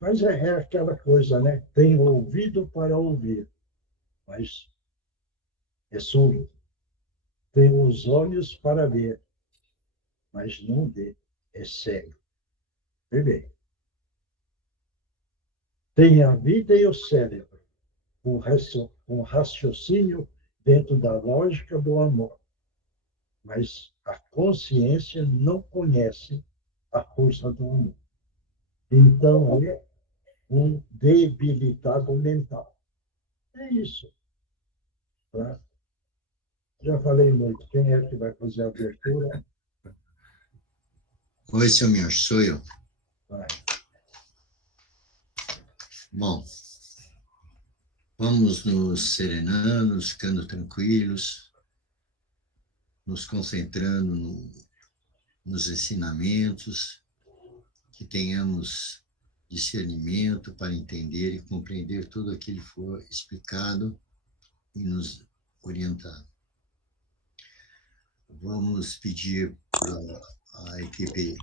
Mas é aquela coisa, né? Tem ouvido para ouvir, mas é surdo. Tem os olhos para ver, mas não vê, é cego. Vê bem. Tem a vida e o cérebro, com raciocínio dentro da lógica do amor, mas a consciência não conhece a força do amor. Então, é um debilitado mental. É isso. Tá? Já falei muito. Quem é que vai fazer a abertura? Oi, seu Miocho, sou eu. Vai. Bom, vamos nos serenando, nos ficando tranquilos, nos concentrando nos ensinamentos, que tenhamos discernimento para entender e compreender tudo aquilo que for explicado e nos orientado. Vamos pedir para a equipe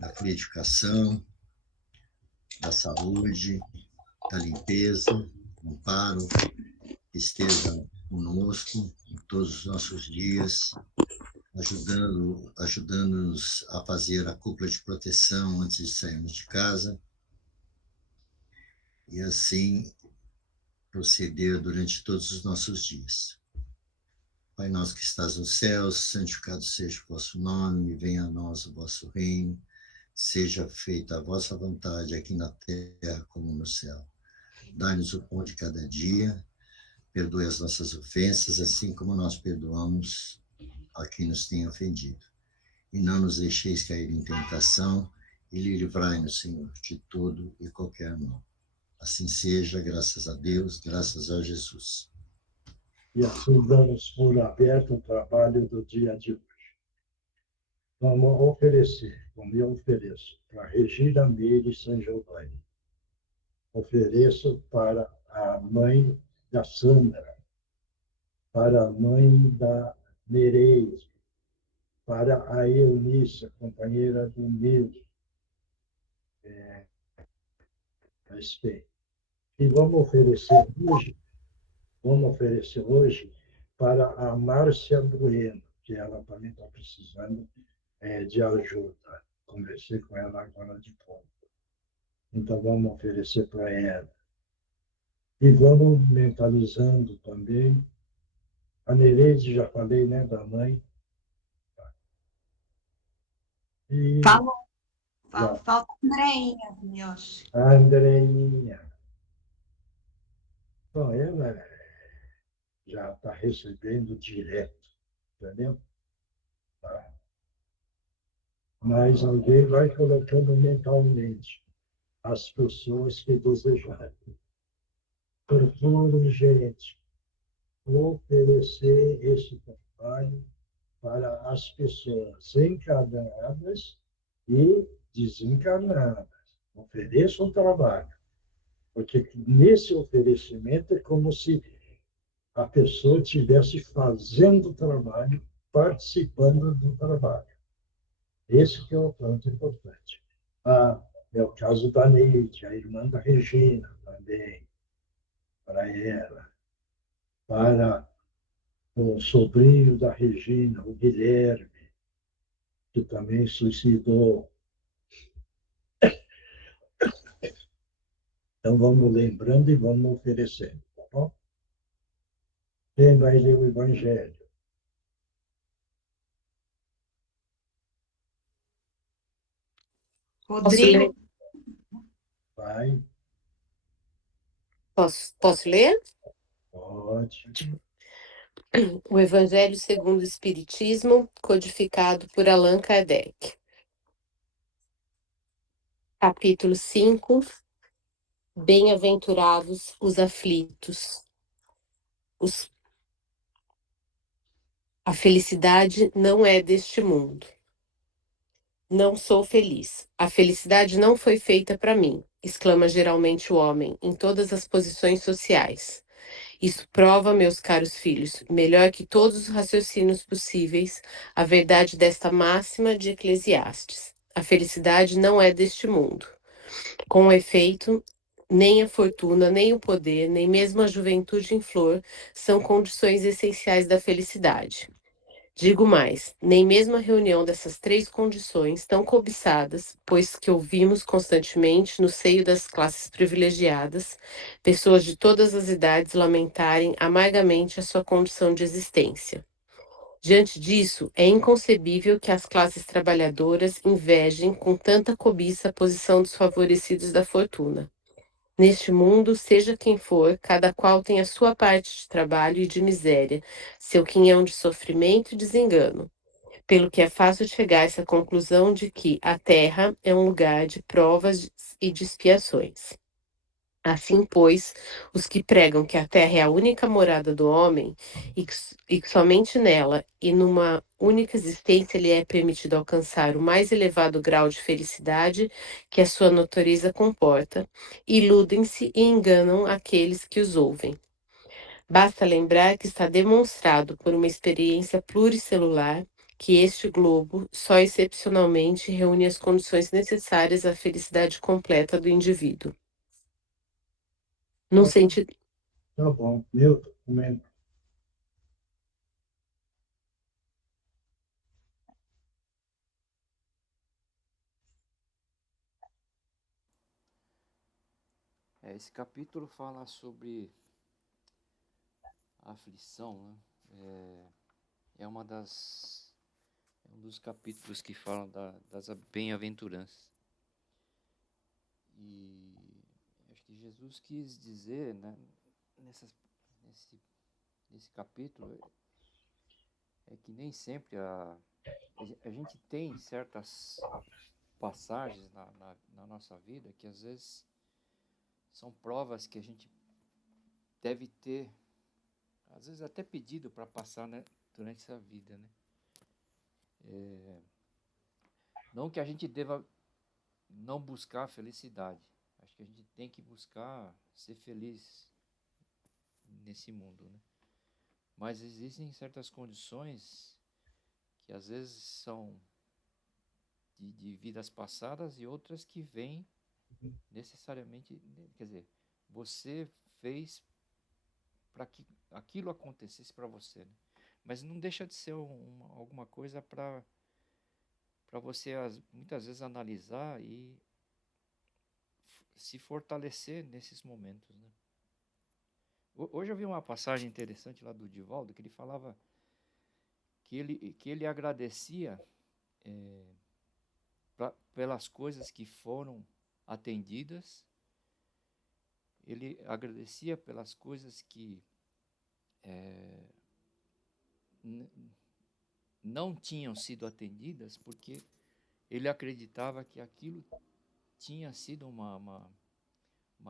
da frutificação, da saúde, da limpeza, do amparo, que esteja conosco em todos os nossos dias, ajudando-nos a fazer a cúpula de proteção antes de sairmos de casa, e assim proceder durante todos os nossos dias. Pai nosso que estás nos céus, santificado seja o vosso nome, venha a nós o vosso reino, seja feita a vossa vontade aqui na terra como no céu. Dai-nos o pão de cada dia, perdoe as nossas ofensas, assim como nós perdoamos a quem nos tem ofendido. E não nos deixeis cair em tentação, e livrai-nos, Senhor, de todo e qualquer mal. Assim seja, graças a Deus, graças a Jesus. E assim damos por aberto o trabalho do dia de hoje. Vamos oferecer, como eu ofereço, para Regina Meire São Giovanni. Ofereço para a mãe da Sandra, para a mãe da Nereide, para a Eunice, companheira do Nilo. Respeito. E vamos oferecer hoje para a Márcia Bueno, que ela também está precisando de ajuda. Conversei com ela agora de pouco. Então, vamos oferecer para ela. E vamos mentalizando também. A Nereide, já falei, né, da mãe. E Falta a Andreinha, Miocho. a Andreinha. Bom, ela já está recebendo direto, entendeu? Tá? Mas alguém vai colocando mentalmente as pessoas que desejarem. Procure, gente, oferecer esse trabalho para as pessoas encarnadas e desencarnadas. Ofereça um trabalho, porque nesse oferecimento é como se a pessoa estivesse fazendo o trabalho, participando do trabalho. Esse que é o ponto importante. É o caso da Neide, a irmã da Regina também, para ela, para o sobrinho da Regina, o Guilherme, que também suicidou. Então, vamos lembrando e vamos oferecendo, tá bom? Quem vai ler o Evangelho? Rodrigo. Vai. Posso ler? Pode. O Evangelho segundo o Espiritismo, codificado por Allan Kardec. Capítulo 5. Bem-aventurados os aflitos. A felicidade não é deste mundo. Não sou feliz. A felicidade não foi feita para mim, exclama geralmente o homem, em todas as posições sociais. Isso prova, meus caros filhos, melhor que todos os raciocínios possíveis, a verdade desta máxima de Eclesiastes. A felicidade não é deste mundo. Com efeito, nem a fortuna, nem o poder, nem mesmo a juventude em flor são condições essenciais da felicidade. Digo mais, nem mesmo a reunião dessas três condições tão cobiçadas, pois que ouvimos constantemente no seio das classes privilegiadas, pessoas de todas as idades lamentarem amargamente a sua condição de existência. Diante disso, é inconcebível que as classes trabalhadoras invejem com tanta cobiça a posição dos favorecidos da fortuna. Neste mundo, seja quem for, cada qual tem a sua parte de trabalho e de miséria, seu quinhão de sofrimento e desengano, pelo que é fácil chegar a essa conclusão de que a terra é um lugar de provas e de expiações. Assim, pois, os que pregam que a terra é a única morada do homem e que somente nela e numa única existência lhe é permitido alcançar o mais elevado grau de felicidade que a sua natureza comporta, iludem-se e enganam aqueles que os ouvem. Basta lembrar que está demonstrado por uma experiência pluricelular que este globo só excepcionalmente reúne as condições necessárias à felicidade completa do indivíduo. Num sentido. Tá bom. Milton, comenta. Esse capítulo fala sobre a aflição, né? É uma é um dos capítulos que falam das bem-aventuranças. E acho que Jesus quis dizer, né, nesse capítulo, é que nem sempre a gente tem certas passagens na nossa vida que às vezes são provas que a gente deve ter, às vezes até pedido para passar, né, durante essa vida, né? Não que a gente deva não buscar a felicidade. Acho que a gente tem que buscar ser feliz nesse mundo, né? Mas existem certas condições que às vezes são de vidas passadas e outras que vêm necessariamente, quer dizer, você fez para que aquilo acontecesse para você, né? Mas não deixa de ser alguma coisa para você muitas vezes analisar e se fortalecer nesses momentos, né? Hoje eu vi uma passagem interessante lá do Divaldo, que ele falava que ele agradecia pelas coisas que foram atendidas, ele agradecia pelas coisas que não tinham sido atendidas, porque ele acreditava que aquilo tinha sido uma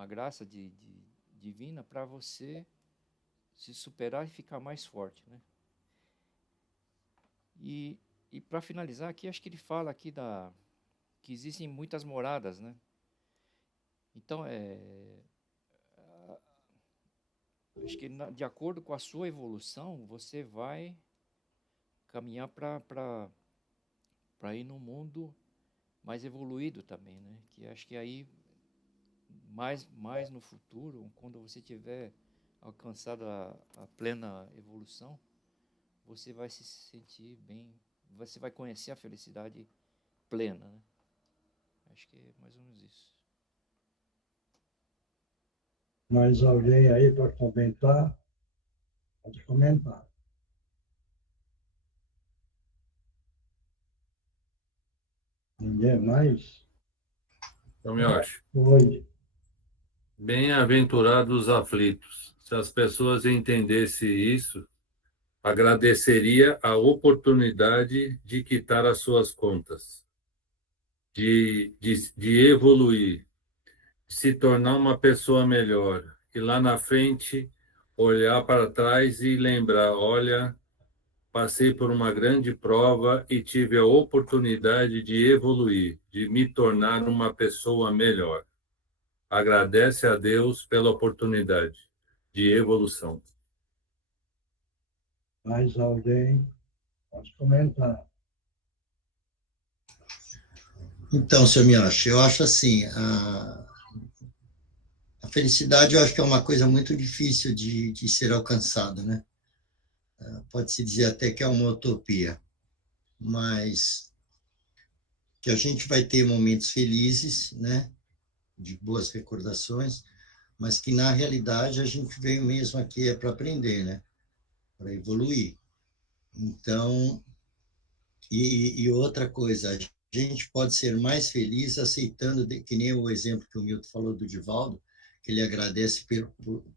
graça divina para você se superar e ficar mais forte, né? E para finalizar aqui, acho que ele fala aqui que existem muitas moradas, né? Então, acho que de acordo com a sua evolução, você vai caminhar para ir num mundo mais evoluído também, né? Que acho que aí, mais no futuro, quando você tiver alcançado a plena evolução, você vai se sentir bem, você vai conhecer a felicidade plena, né? Acho que é mais ou menos isso. Mais alguém aí para comentar? Pode comentar. Ninguém mais? Então, eu acho. Oi. Bem-aventurados os aflitos. Se as pessoas entendessem isso, agradeceria a oportunidade de quitar as suas contas, de evoluir, de se tornar uma pessoa melhor. E lá na frente, olhar para trás e lembrar, olha, passei por uma grande prova e tive a oportunidade de evoluir, de me tornar uma pessoa melhor. Agradece a Deus pela oportunidade de evolução. Mais alguém? Pode comentar. Então, seu Miyoshi, eu acho assim, a felicidade eu acho que é uma coisa muito difícil de ser alcançada, né? Pode-se dizer até que é uma utopia, mas que a gente vai ter momentos felizes, né? De boas recordações, mas que na realidade a gente veio mesmo aqui é para aprender, né? Para evoluir. Então, e outra coisa, a gente pode ser mais feliz aceitando, que nem o exemplo que o Milton falou do Divaldo, que ele agradece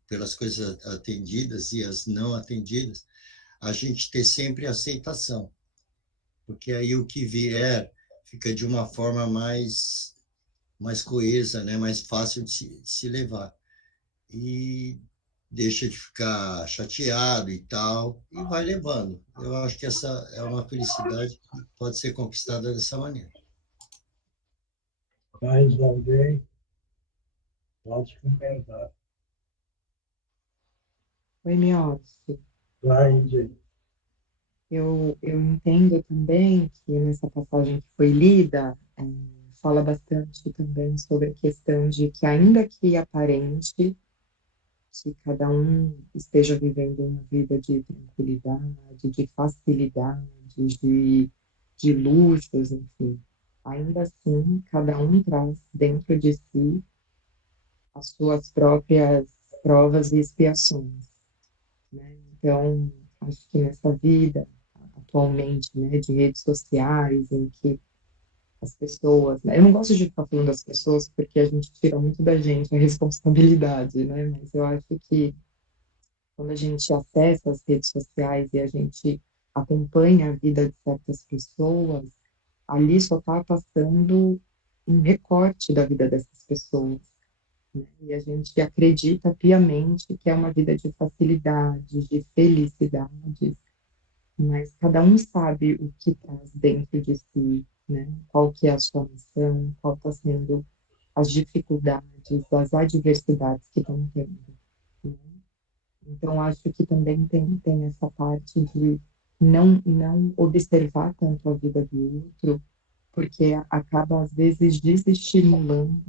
pelas coisas atendidas e as não atendidas, a gente ter sempre aceitação, porque aí o que vier fica de uma forma mais coesa, né? Mais fácil de se levar. E deixa de ficar chateado e tal, e vai levando. Eu acho que essa é uma felicidade que pode ser conquistada dessa maneira. Mais alguém? Pode comentar. Oi, Miotti. Vai, Índia. Eu entendo também que nessa passagem que foi lida, fala bastante também sobre a questão de que, ainda que aparente, que cada um esteja vivendo uma vida de tranquilidade, de facilidade, de luxos, enfim, ainda assim, cada um traz dentro de si as suas próprias provas e expiações, né? Então, acho que nessa vida, atualmente, né, de redes sociais, em que as pessoas, né, eu não gosto de ficar falando das pessoas porque a gente tira muito da gente a responsabilidade, né, mas eu acho que quando a gente acessa as redes sociais e a gente acompanha a vida de certas pessoas, ali só está passando um recorte da vida dessas pessoas, né? E a gente acredita piamente que é uma vida de facilidade, de felicidade, mas cada um sabe o que traz dentro de si, né? Qual que é a sua missão, qual está sendo as dificuldades, as adversidades que estão tendo, né? Então, acho que também tem essa parte de não observar tanto a vida do outro, porque acaba, às vezes, desestimulando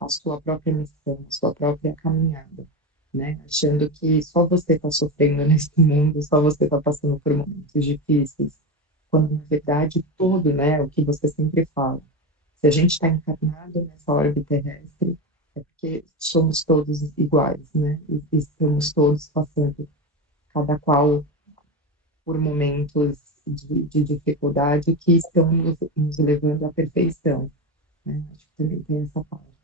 a sua própria missão, a sua própria caminhada, né? Achando que só você está sofrendo nesse mundo, só você está passando por momentos difíceis, quando, na verdade, todo, né, o que você sempre fala, se a gente está encarnado nessa órbita terrestre, é porque somos todos iguais, né? E estamos todos passando, cada qual por momentos de dificuldade que estão nos levando à perfeição, né? Acho que também tem essa parte.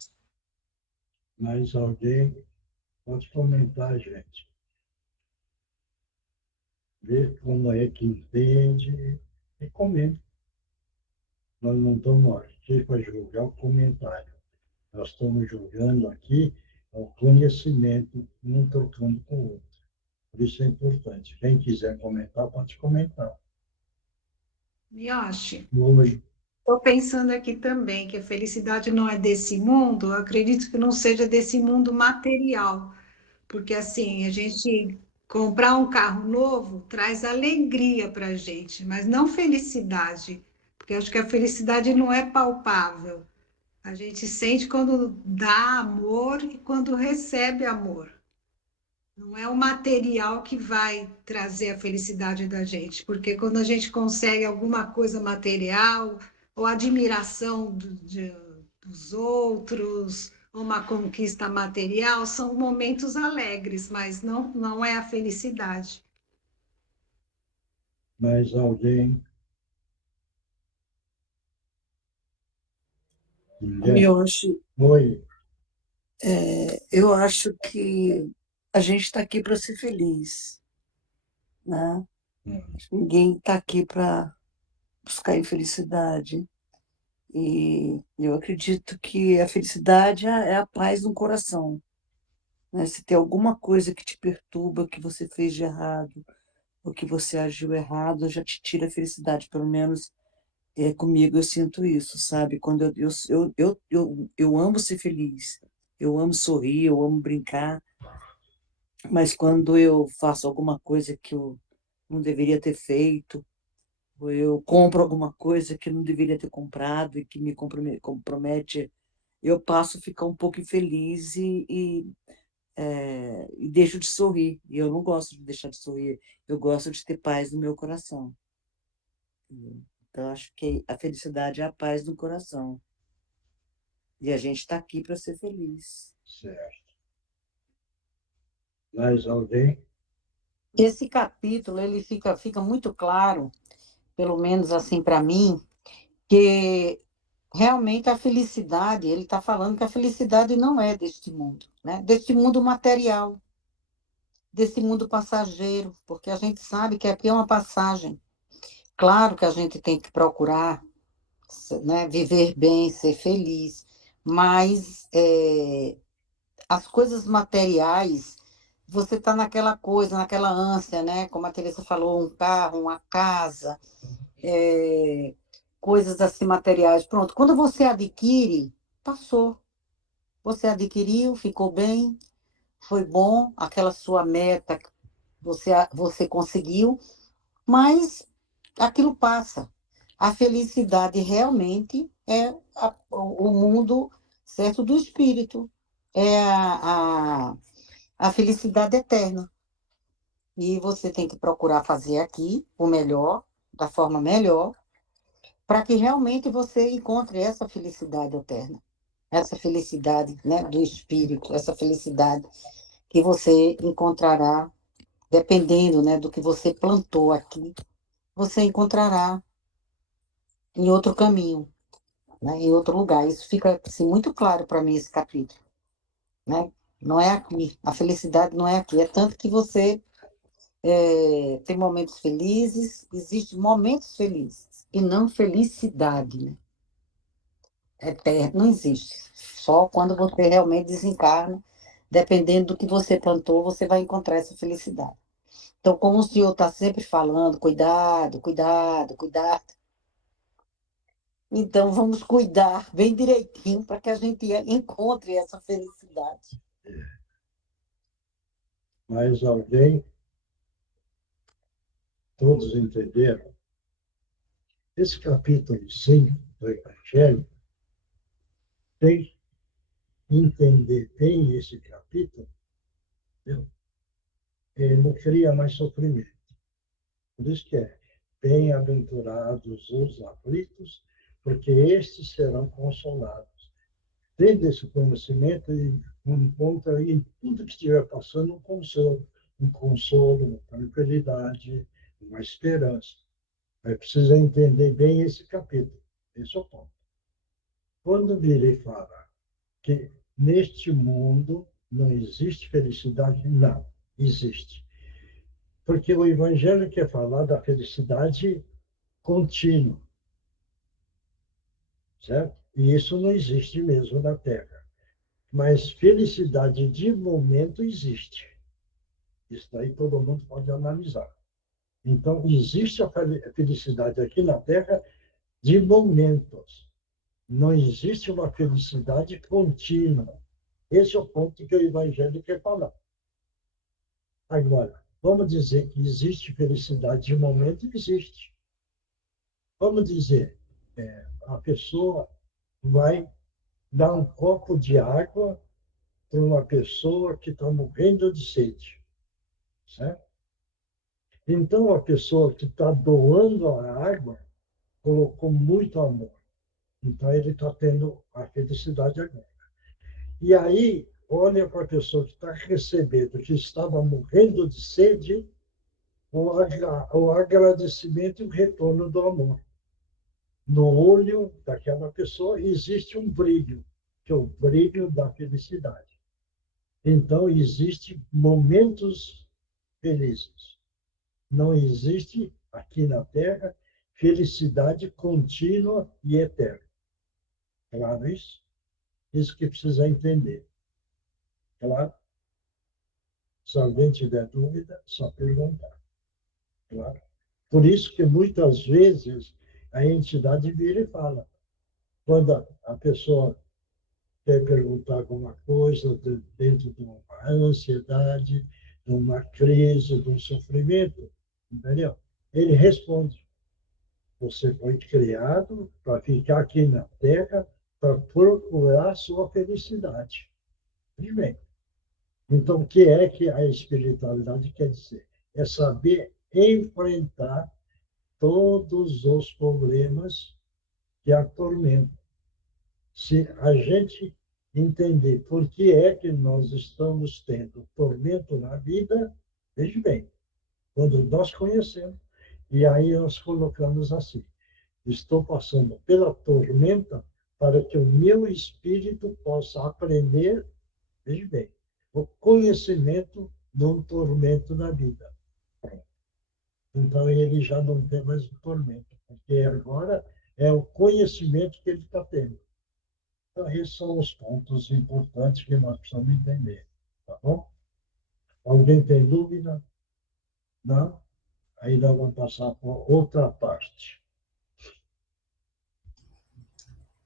Mais alguém? Pode comentar, gente. Ver como é que entende e comenta. Nós não estamos aqui para julgar o comentário. Nós estamos julgando aqui o conhecimento, um trocando com o outro. Por isso é importante. Quem quiser comentar, pode comentar. Miyoshi, Oi. estou pensando aqui também que a felicidade não é desse mundo, eu acredito que não seja desse mundo material, porque assim, a gente comprar um carro novo traz alegria para a gente, mas não felicidade, porque eu acho que a felicidade não é palpável. A gente sente quando dá amor e quando recebe amor. Não é o material que vai trazer a felicidade da gente, porque quando a gente consegue alguma coisa material, ou admiração dos outros, ou uma conquista material, são momentos alegres, mas não é a felicidade. Mais alguém? Guilherme? Miyoshi, Oi. eu acho que a gente está aqui para ser feliz, né? Ninguém está aqui para buscar infelicidade. E eu acredito que a felicidade é a paz no coração, né? Se tem alguma coisa que te perturba, que você fez de errado, ou que você agiu errado, já te tira a felicidade. Pelo menos comigo eu sinto isso, sabe? Quando eu amo ser feliz, eu amo sorrir, eu amo brincar. Mas quando eu faço alguma coisa que eu não deveria ter feito, ou eu compro alguma coisa que não deveria ter comprado e que me compromete, eu passo a ficar um pouco infeliz e deixo de sorrir. E eu não gosto de deixar de sorrir, eu gosto de ter paz no meu coração. Então, acho que a felicidade é a paz no coração. E a gente está aqui para ser feliz. Certo. Mais alguém? Esse capítulo ele fica muito claro, pelo menos assim para mim, que realmente a felicidade, ele está falando que a felicidade não é deste mundo, né? Deste mundo material, desse mundo passageiro, porque a gente sabe que aqui é uma passagem. Claro que a gente tem que procurar, né, viver bem, ser feliz, mas as coisas materiais, você está naquela coisa, naquela ânsia, né? Como a Teresa falou, um carro, uma casa, coisas assim materiais. Pronto, quando você adquire, passou. Você adquiriu, ficou bem, foi bom, aquela sua meta você conseguiu, mas aquilo passa. A felicidade realmente é o mundo certo do espírito, é a felicidade eterna. E você tem que procurar fazer aqui o melhor, da forma melhor, para que realmente você encontre essa felicidade eterna, essa felicidade, né, do espírito, essa felicidade que você encontrará, dependendo, né, do que você plantou aqui, você encontrará em outro caminho, né, em outro lugar. Isso fica assim, muito claro para mim, esse capítulo. Né? Não é aqui, a felicidade não é aqui. É tanto que você tem momentos felizes, existem momentos felizes, e não felicidade, né? Eterno não existe. Só quando você realmente desencarna, dependendo do que você plantou, você vai encontrar essa felicidade. Então, como o senhor está sempre falando, cuidado, cuidado, cuidado. Então, vamos cuidar bem direitinho para que a gente encontre essa felicidade. Mais alguém? Todos entenderam? Esse capítulo 5 do Evangelho, tem que entender bem esse capítulo, entendeu? Ele não cria mais sofrimento. Por isso que é bem-aventurados os aflitos, porque estes serão consolados. Tendo esse conhecimento, ele encontra em tudo que estiver passando um consolo, uma tranquilidade, uma esperança. Mas precisa entender bem esse capítulo. Esse é o ponto. Quando virei falar que neste mundo não existe felicidade, não, existe. Porque o Evangelho quer falar da felicidade contínua, certo? E isso não existe mesmo na Terra. Mas felicidade de momento existe. Isso daí todo mundo pode analisar. Então, existe a felicidade aqui na Terra de momentos. Não existe uma felicidade contínua. Esse é o ponto que o Evangelho quer falar. Agora, vamos dizer que existe felicidade de momento? Existe. Vamos dizer, a pessoa vai dar um copo de água para uma pessoa que está morrendo de sede, certo? Então, a pessoa que está doando a água colocou muito amor. Então, ele está tendo a felicidade agora. E aí, olha para a pessoa que está recebendo, que estava morrendo de sede, o agradecimento e o retorno do amor. No olho daquela pessoa existe um brilho, que é o brilho da felicidade. Então, existem momentos felizes. Não existe aqui na Terra felicidade contínua e eterna. Claro isso? Isso que precisa entender. Claro? Se alguém tiver dúvida, só perguntar. Claro? Por isso que muitas vezes a entidade vira e fala. Quando a pessoa quer perguntar alguma coisa dentro de uma ansiedade, de uma crise, de um sofrimento, entendeu? Ele responde. Você foi criado para ficar aqui na Terra para procurar a sua felicidade. Primeiro. Então, o que é que a espiritualidade quer dizer? É saber enfrentar todos os problemas que atormentam. Se a gente entender por que é que nós estamos tendo tormento na vida, veja bem, quando nós conhecemos, e aí nós colocamos assim: estou passando pela tormenta para que o meu espírito possa aprender, veja bem, o conhecimento de um tormento na vida. Então ele já não tem mais o tormento, porque agora é o conhecimento que ele está tendo. Então, esses são os pontos importantes que nós precisamos entender. Tá bom? Alguém tem dúvida? Não? Aí nós vamos passar por outra parte.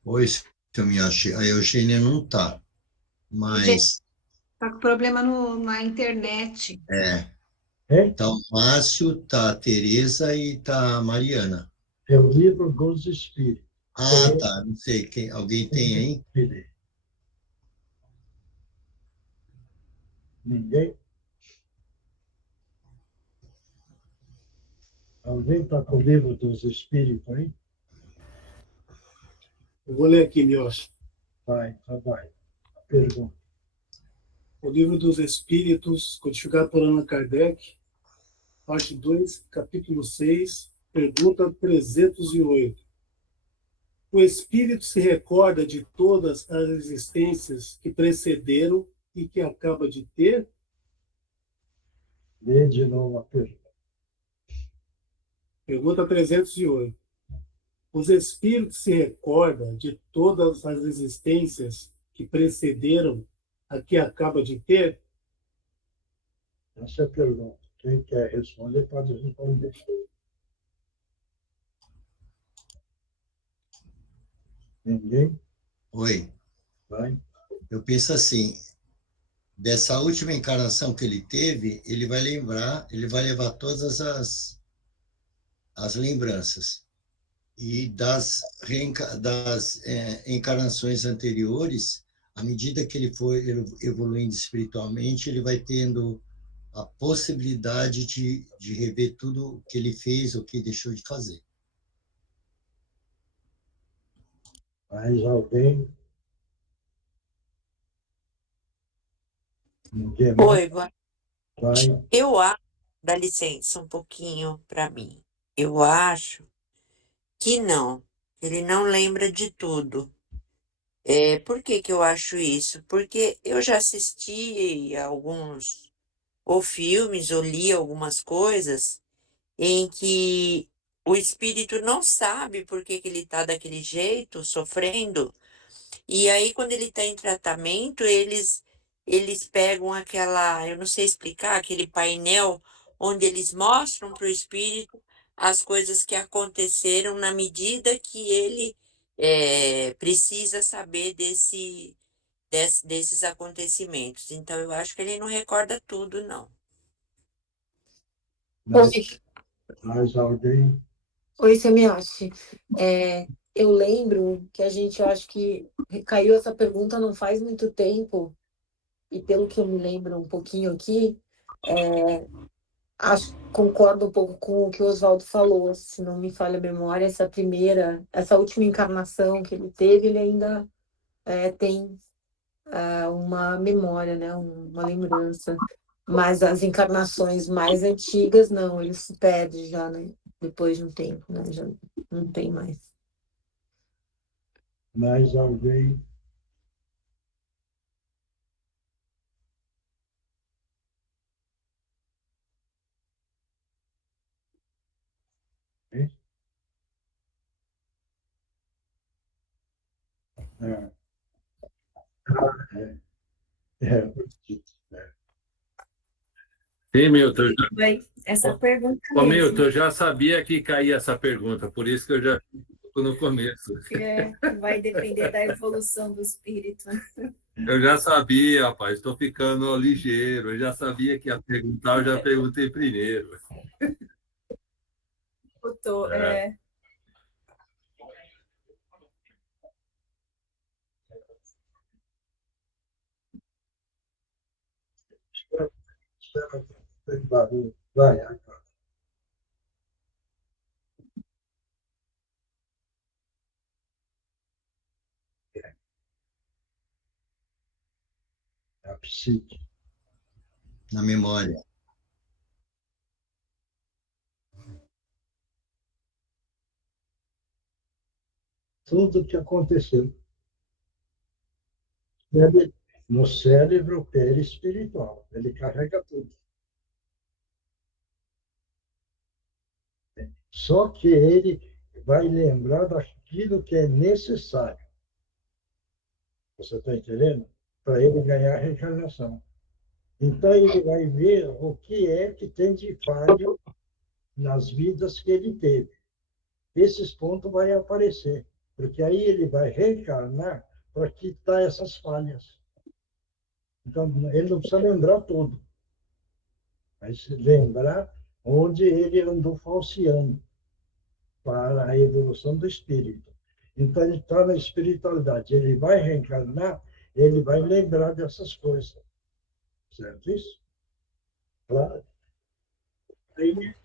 Oi, seu Miyashi. A Eugênia não está, mas Está com problema na internet. tá o Márcio, tá a Tereza e tá a Mariana. É o livro dos Espíritos. Ah, tá. Não sei. Alguém tem aí? Ninguém? Alguém está com o livro dos Espíritos aí? Eu vou ler aqui, Miyoshi. Vai. Pergunta. O Livro dos Espíritos, codificado por Allan Kardec, parte 2, capítulo 6, pergunta 308. O espírito se recorda de todas as existências que precederam e que acaba de ter? Lê de novo a pergunta. Pergunta 308. Os espíritos se recordam de todas as existências que precederam a que acaba de ter? Essa é a pergunta. Quem quer responder, pode responder. Ninguém? Oi. Vai. Eu penso assim, dessa última encarnação que ele teve, ele vai lembrar, ele vai levar todas as lembranças. E das encarnações anteriores, à medida que ele for evoluindo espiritualmente, ele vai tendo a possibilidade de rever tudo que ele fez ou que deixou de fazer. Mais alguém? Ninguém mais? Oi, boa noite. Vai. Eu acho, dá licença um pouquinho para mim. Eu acho que não. Ele não lembra de tudo. Por que que eu acho isso? Porque eu já assisti alguns ou filmes ou li algumas coisas em que o espírito não sabe por que que ele está daquele jeito, sofrendo. E aí, quando ele está em tratamento, eles pegam aquela, eu não sei explicar, aquele painel onde eles mostram para o espírito as coisas que aconteceram na medida que ele precisa saber desses acontecimentos. Então, eu acho que ele não recorda tudo, não. Mais alguém? Oi, Semiotti. Eu lembro que eu acho que caiu essa pergunta não faz muito tempo, e pelo que eu me lembro um pouquinho aqui, concordo um pouco com o que o Oswaldo falou, se não me falha a memória, essa última encarnação que ele teve, ele ainda tem uma memória, né, uma lembrança. Mas as encarnações mais antigas, não, ele se perde já, né? Depois de um tempo, né? Já não tem mais. Mais alguém? Sim, Milton. Essa pergunta Ô, mesmo. Milton, eu já sabia que caía essa pergunta, por isso que eu já fico no começo. Vai depender da evolução do espírito. Eu já sabia, rapaz, estou ficando ligeiro. Eu já sabia que ia perguntar, eu já perguntei primeiro. Espera, tem barulho. Vai, agora. A psique. Na memória. Tudo o que aconteceu. No cérebro perispiritual. Ele carrega tudo. Só que ele vai lembrar daquilo que é necessário. Você está entendendo? Para ele ganhar a reencarnação. Então, ele vai ver o que é que tem de falho nas vidas que ele teve. Esses pontos vão aparecer, porque aí ele vai reencarnar para quitar essas falhas. Então, ele não precisa lembrar tudo, mas lembrar onde ele andou falseando para a evolução do espírito. Então, ele está na espiritualidade. Ele vai reencarnar, ele vai lembrar dessas coisas. Certo isso? Claro. Aí,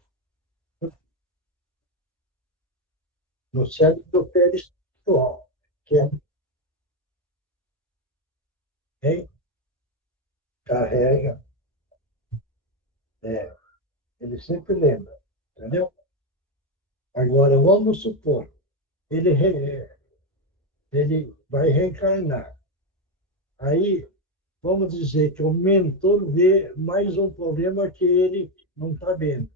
no cérebro perispiritual, que carrega, ele sempre lembra, entendeu? Agora, vamos supor, ele, ele vai reencarnar. Aí, vamos dizer que o mentor vê mais um problema que ele não está vendo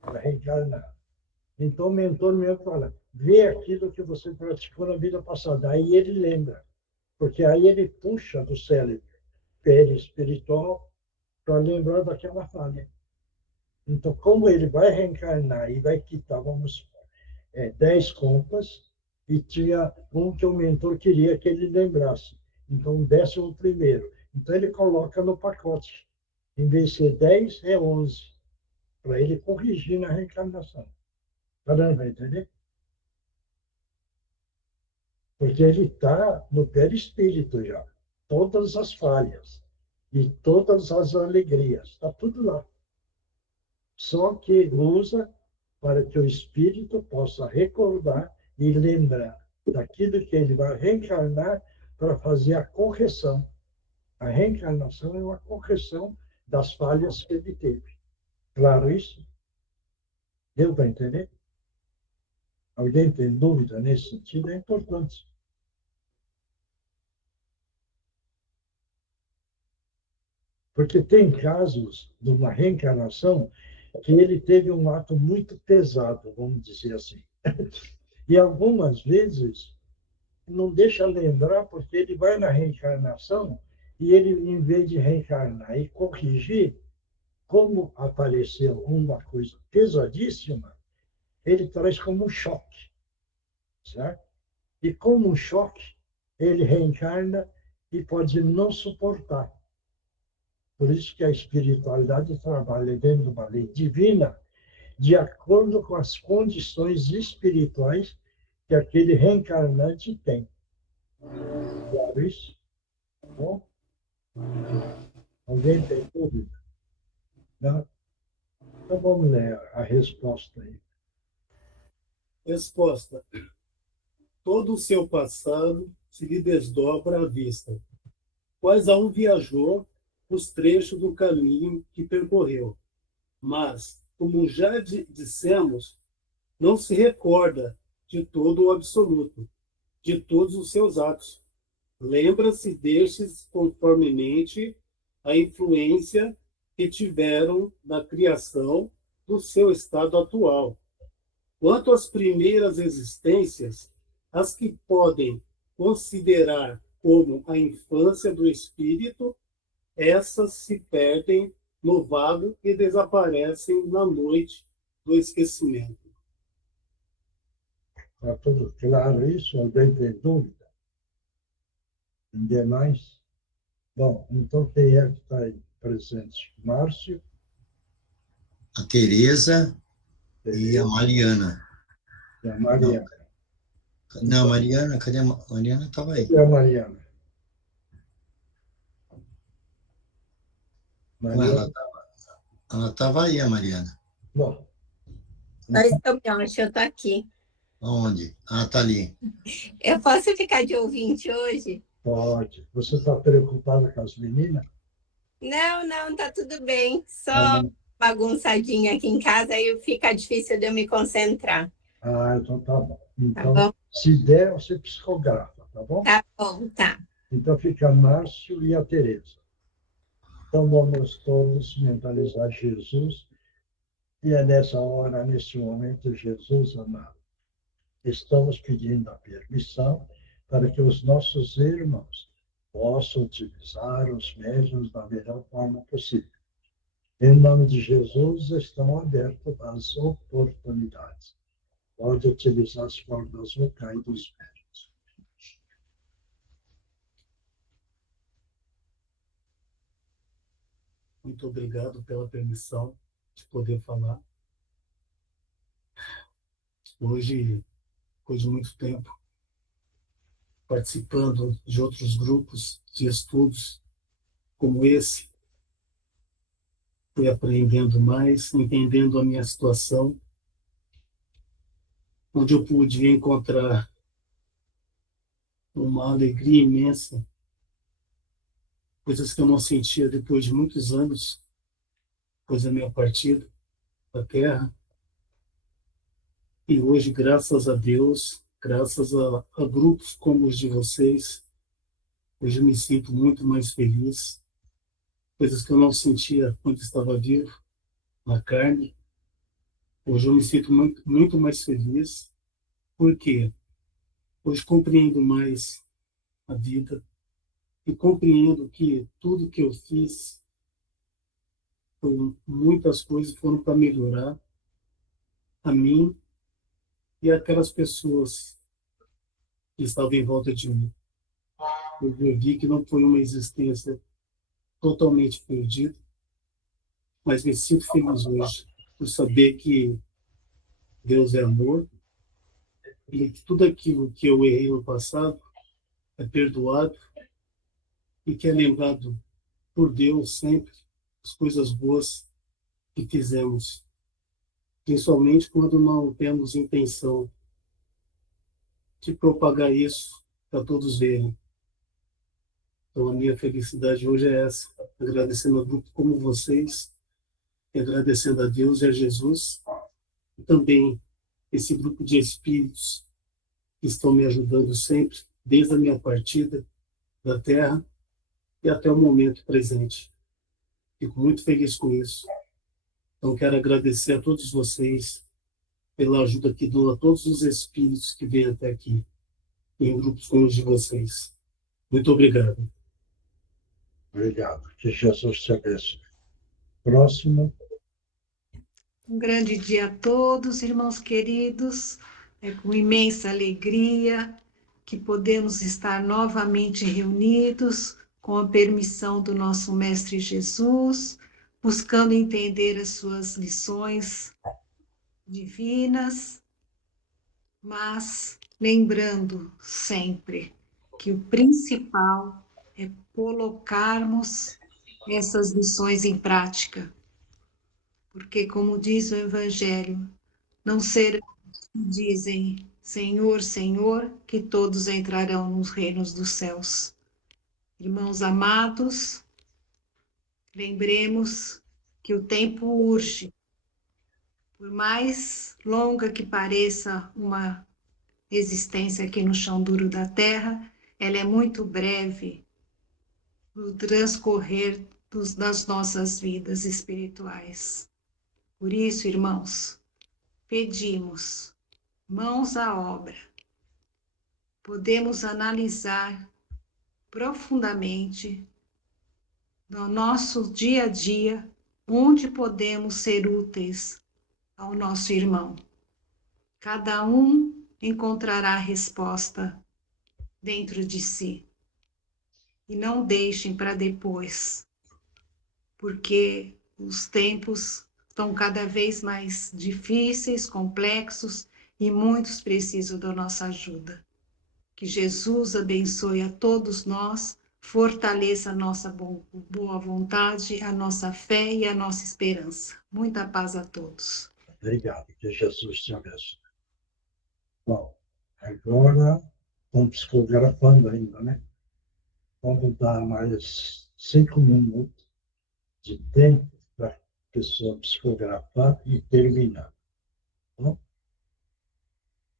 para reencarnar. Então, o mentor mesmo fala, vê aquilo que você praticou na vida passada. Aí ele lembra, porque aí ele puxa do cérebro perispiritual para lembrar daquela falha. Então, como ele vai reencarnar e vai quitar, vamos 10 contas, e tinha um que o mentor queria que ele lembrasse. Então, 11º. Então, ele coloca no pacote. Em vez de ser 10, é 11, para ele corrigir na reencarnação. Está dando para entender? Porque ele está no perispírito já. Todas as falhas e todas as alegrias, está tudo lá. Só que usa para que o espírito possa recordar e lembrar daquilo que ele vai reencarnar para fazer a correção. A reencarnação é uma correção das falhas que ele teve. Claro isso? Deu para entender? Alguém tem dúvida nesse sentido? É importante. Porque tem casos de uma reencarnação que ele teve um ato muito pesado, vamos dizer assim. E algumas vezes não deixa lembrar, porque ele vai na reencarnação e ele, em vez de reencarnar e corrigir, como apareceu uma coisa pesadíssima, ele traz como um choque, certo? E como um choque, ele reencarna e pode não suportar. Por isso que a espiritualidade trabalha dentro de uma lei divina, de acordo com as condições espirituais que aquele reencarnante tem. Claro isso? Bom? Alguém tem dúvida? Não? Então vamos ler a resposta aí. Resposta. Todo o seu passado se lhe desdobra à vista, quais a um viajou os trechos do caminho que percorreu. Mas, como já dissemos, não se recorda de todo o absoluto, de todos os seus atos. Lembra-se destes conformemente a influência que tiveram na criação do seu estado atual. Quanto às primeiras existências, as que podem considerar como a infância do espírito, essas se perdem no vago e desaparecem na noite do esquecimento. Está tudo claro isso? Alguém tem dúvida? Ninguém mais? Bom, então quem é que está aí presente? Márcio? A Tereza e a Mariana. E a Mariana. Não, Mariana, cadê a Mariana? Estava aí. E a Mariana? Mariana? Ela estava aí, a Mariana. Bom, Mas eu me acho, eu tô aqui. Onde? Ah, tá ali. Eu posso ficar de ouvinte hoje? pode. Você está preocupada com as meninas? Não, não, tá tudo bem. Só Ah, bagunçadinha aqui em casa, aí fica difícil de eu me concentrar. então tá bom. Tá Então, bom? se der, você psicografa, tá bom? Tá bom, tá. Então fica Márcio e a Tereza. Então vamos todos mentalizar Jesus. E é nessa hora, nesse momento, Jesus amado, estamos pedindo a permissão para que os nossos irmãos possam utilizar os médiuns da melhor forma possível. Em nome de Jesus, estão abertas as oportunidades. Pode utilizar as cordas vocais dos médiuns. Muito obrigado pela permissão de poder falar. Hoje, depois de muito tempo, participando de outros grupos de estudos como esse, fui aprendendo mais, entendendo a minha situação, onde eu pude encontrar uma alegria imensa, coisas que eu não sentia depois de muitos anos, depois da minha partida da Terra. E hoje, graças a Deus, graças a grupos como os de vocês, hoje eu me sinto muito mais feliz, coisas que eu não sentia quando estava vivo, na carne. Hoje eu me sinto muito, muito mais feliz, porque hoje compreendo mais a vida e compreendo que tudo que eu fiz, muitas coisas foram para melhorar a mim e aquelas pessoas que estavam em volta de mim. Eu vi que não foi uma existência totalmente perdida, mas me sinto feliz hoje por saber que Deus é amor e que tudo aquilo que eu errei no passado é perdoado e que é lembrado por Deus sempre as coisas boas que fizemos, principalmente quando não temos intenção de propagar isso para todos verem. Então, a minha felicidade hoje é essa, agradecendo a grupo como vocês, e agradecendo a Deus e a Jesus, e também esse grupo de espíritos que estão me ajudando sempre, desde a minha partida da Terra e até o momento presente. Fico muito feliz com isso. Então, quero agradecer a todos vocês pela ajuda que dão a todos os espíritos que vêm até aqui, em grupos como os de vocês. Muito obrigado. Obrigado. Que Jesus te abençoe. Próximo. Um grande dia a todos, irmãos queridos. É com imensa alegria que podemos estar novamente reunidos com a permissão do nosso Mestre Jesus, buscando entender as suas lições divinas, mas lembrando sempre que o principal é colocarmos essas lições em prática, porque, como diz o Evangelho, não serão os que dizem Senhor, Senhor, que todos entrarão nos reinos dos céus. Irmãos amados, lembremos que o tempo urge. Por mais longa que pareça uma existência aqui no chão duro da terra, ela é muito breve no transcorrer das nossas vidas espirituais. Por isso, irmãos, pedimos mãos à obra. Podemos analisar profundamente no nosso dia a dia onde podemos ser úteis ao nosso irmão. Cada um encontrará a resposta dentro de si. E não deixem para depois, porque os tempos estão cada vez mais difíceis, complexos, e muitos precisam da nossa ajuda. Que Jesus abençoe a todos nós, fortaleça a nossa boa vontade, a nossa fé e a nossa esperança. Muita paz a todos. Obrigado, que Jesus te abençoe. Bom, agora estamos psicografando ainda, né? Vamos dar mais 5 minutos de tempo para a pessoa psicografar e terminar. Bom?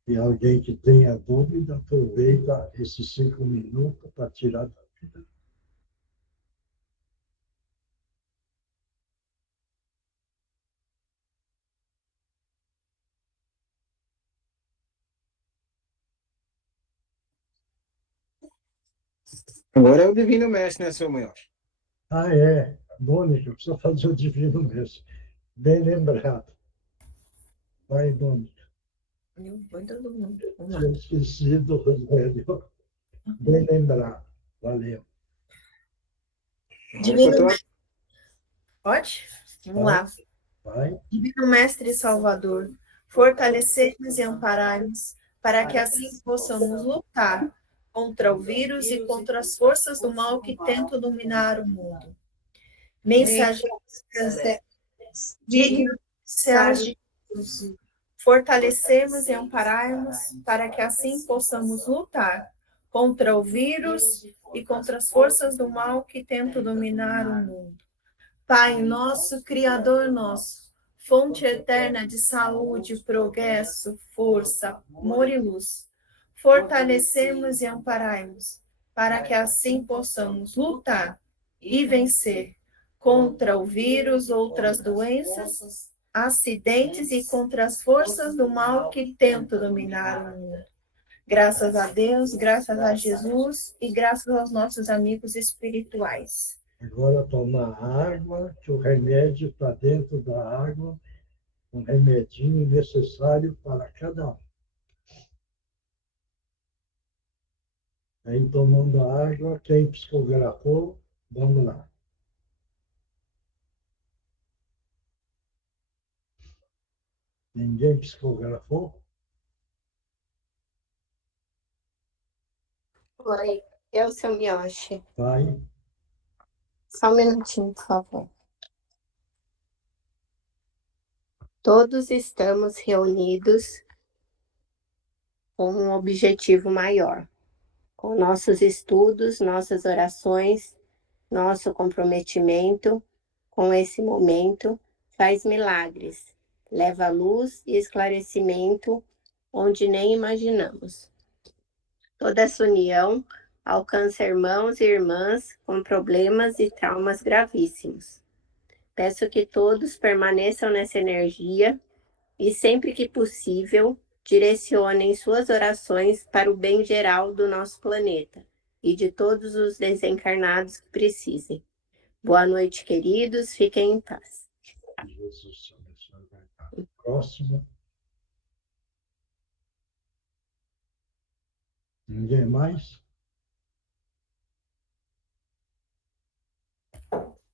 E alguém que tenha dúvida, aproveita esses 5 minutos para tirar dúvida. Agora é o Divino Mestre, né, seu maior? Ah, é. Mônica, precisa fazer o divino mesmo. Bem lembrado. Vai, Mônica. Foi todo mundo. Tinha esquecido, Rosélio. Bem lembrado. Valeu. Divino Pode? Vamos Vai. lá. Vai. Divino Mestre e Salvador, fortalecei-nos e amparai-nos, para que assim possamos lutar contra o vírus e contra as forças do mal que tentam dominar o mundo. Mensageiros dignos de Jesus, fortalecemos e amparai-nos, para que assim possamos lutar contra o vírus e contra as forças do mal que tentam dominar o mundo. Pai nosso, Criador nosso, fonte eterna de saúde, progresso, força, amor e luz, fortalecemos e amparai-nos, para que assim possamos lutar e vencer contra o vírus, outras doenças, acidentes e contra as forças do mal que tentam dominar o mundo. Graças a Deus, graças a Jesus e graças aos nossos amigos espirituais. Agora tomar água, que o remédio está dentro da água, um remedinho necessário para cada um. Aí, tomando a água, quem psicografou, vamos lá. Ninguém psicografou? Oi, eu sou Miyoshi. Vai. Só um minutinho, por favor. Todos estamos reunidos com um objetivo maior, com nossos estudos, nossas orações, nosso comprometimento com esse momento faz milagres, leva luz e esclarecimento onde nem imaginamos. Toda essa união alcança irmãos e irmãs com problemas e traumas gravíssimos. Peço que todos permaneçam nessa energia e, sempre que possível, direcionem suas orações para o bem geral do nosso planeta e de todos os desencarnados que precisem. Boa noite, queridos. Fiquem em paz. Jesus te abençoe. Próximo. Ninguém mais?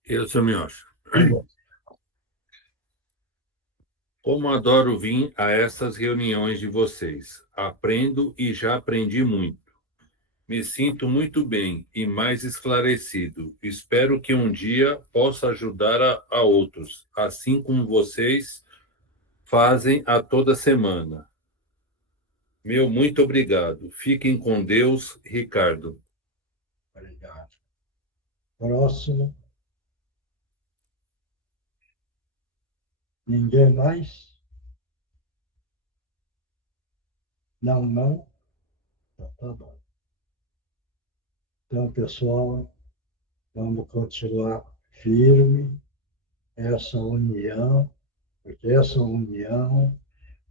Eu sou Miocha. Como adoro vir a essas reuniões de vocês. Aprendo e já aprendi muito. Me sinto muito bem e mais esclarecido. Espero que um dia possa ajudar a outros, assim como vocês fazem a toda semana. Meu muito obrigado. Fiquem com Deus, Ricardo. Obrigado. Próximo. Ninguém mais? Não? Então, tá bom. Então, pessoal, vamos continuar firme essa união, porque essa união,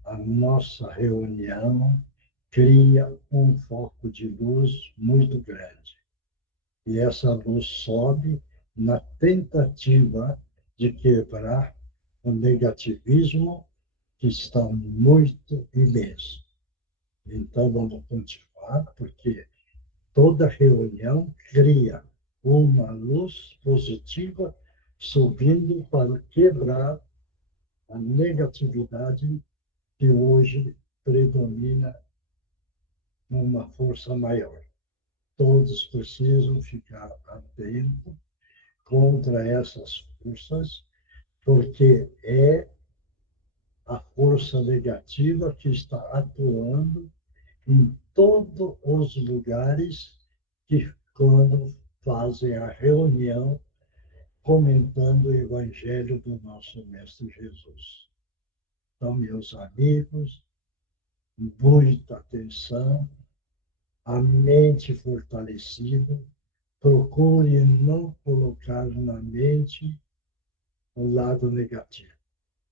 a nossa reunião, cria um foco de luz muito grande. E essa luz sobe na tentativa de quebrar o negativismo que está muito imenso. Então, vamos continuar, porque toda reunião cria uma luz positiva subindo para quebrar a negatividade que hoje predomina numa força maior. todos precisam ficar atentos contra essas forças, porque é a força negativa que está atuando em todos os lugares que, quando fazem a reunião, comentando o Evangelho do nosso Mestre Jesus. Então, meus amigos, muita atenção, a mente fortalecida, procure não colocar na mente o lado negativo.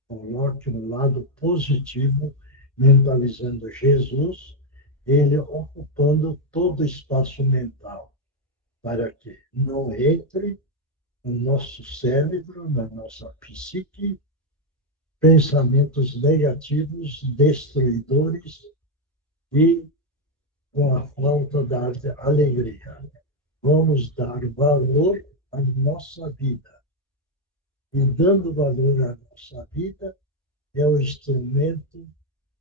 Coloque um lado positivo, mentalizando Jesus, ele ocupando todo o espaço mental, para que não entre no nosso cérebro, na nossa psique, pensamentos negativos, destruidores e com a falta da alegria. Vamos dar valor à nossa vida. E dando valor à nossa vida, é o instrumento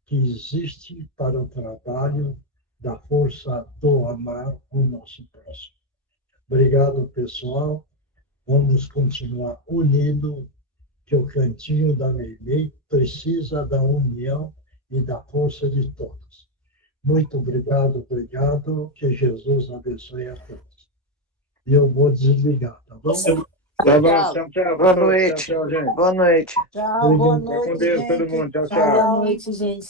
que existe para o trabalho da força do amar o nosso próximo. Obrigado, pessoal. Vamos continuar unidos, que o cantinho da Meimei precisa da união e da força de todos. Muito obrigado, obrigado. Que Jesus abençoe a todos. E eu vou desligar, tá bom? Tá bom, tchau. Boa noite. Tchau, gente. Boa noite. Tchau, boa Obrigado. noite, Com Deus, todo gente. mundo. Tchau, Tchau, tchau. boa noite, gente.